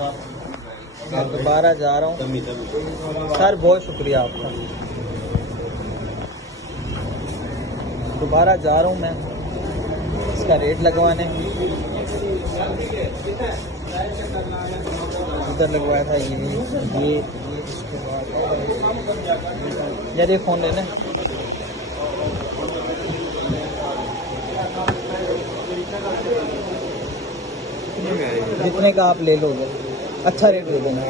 मैं दोबारा जा रहा हूँ सर, बहुत शुक्रिया आपका। दोबारा जा रहा हूँ मैं इसका रेट लगवाने। उधर लगवाया था ये इसके बाद यार ये फ़ोन लेना। जितने का आप ले लोगे अच्छा रेट दे देना।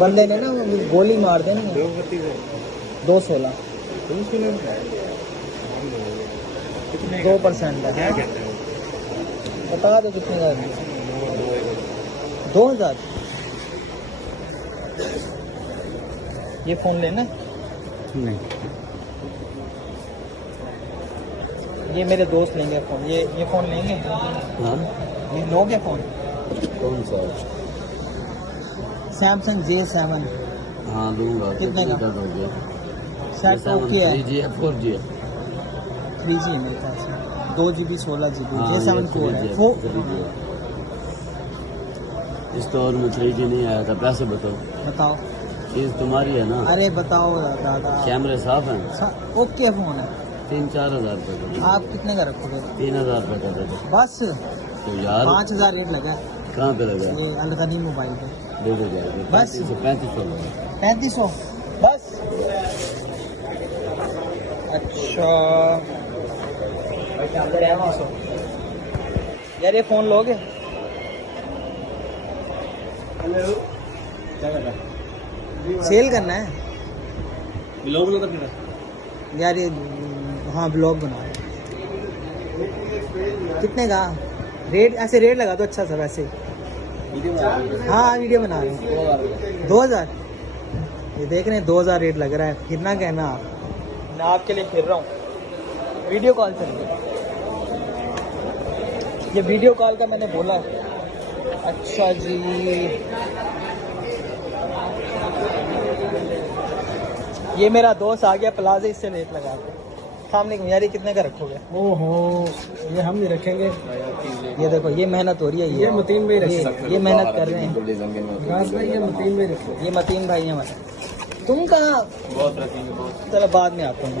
बंदे ने ना गोली मार देना। 216 2% है। बता दो कितने का। 2000। ये फ़ोन लेना नहीं, ये मेरे दोस्त लेंगे फ़ोन। ये फ़ोन लेंगे। हाँ ये लोगे फ़ोन कौन सा? Samsung J7। हाँ लूँगा। कितने का? दोगे? शायद ओके है। 3G है 4G है? 3G है मेरे पास। 2GB 16GB J7 Pro है। स्टोर में 3G नहीं आया था। पैसे बताओ। बताओ। चीज़ तुम्हारी है ना? अरे बताओ दादा। कैमरे साफ हैं? ओके फ़ोन है। 3-4 हज़ार रुपये का। आप कितने का रखोगे? 3,000 रुपये का दे दो बस। तो यार 5000 रेट लगा। कहाँ पे लगा? ये अलगनी मोबाइल पे दे दो जाएगा। बस 3500 लगा। 3500 बस। अच्छा 3500 यार ये फ़ोन लोगे? हेलो क्या कर रहा है? सेल करना है। ब्लॉग बना कर यार ये। हाँ ब्लॉग बना। कितने का रेट? ऐसे रेट लगा दो अच्छा सा। वैसे हाँ वीडियो बना रहे हैं। 2000 ये देख रहे हैं 2000 रेट लग रहा है। कितना कहना आप? मैं आपके लिए फिर रहा हूँ। वीडियो कॉल चल रही है। ये वीडियो कॉल का मैंने बोला। अच्छा जी ये मेरा दोस्त आ गया प्लाजा, इससे रेट लगा के। सामने यार ये कितने का रखोगे? ओहो ये हम नहीं रखेंगे। ये देखो ये मेहनत हो रही है। ये मतीन भाई रख सकते हैं। ये मेहनत कर रहे हैं। ये मतीन भाई है हमारे। तुम कहाँ? चलो बाद में आता हूँ।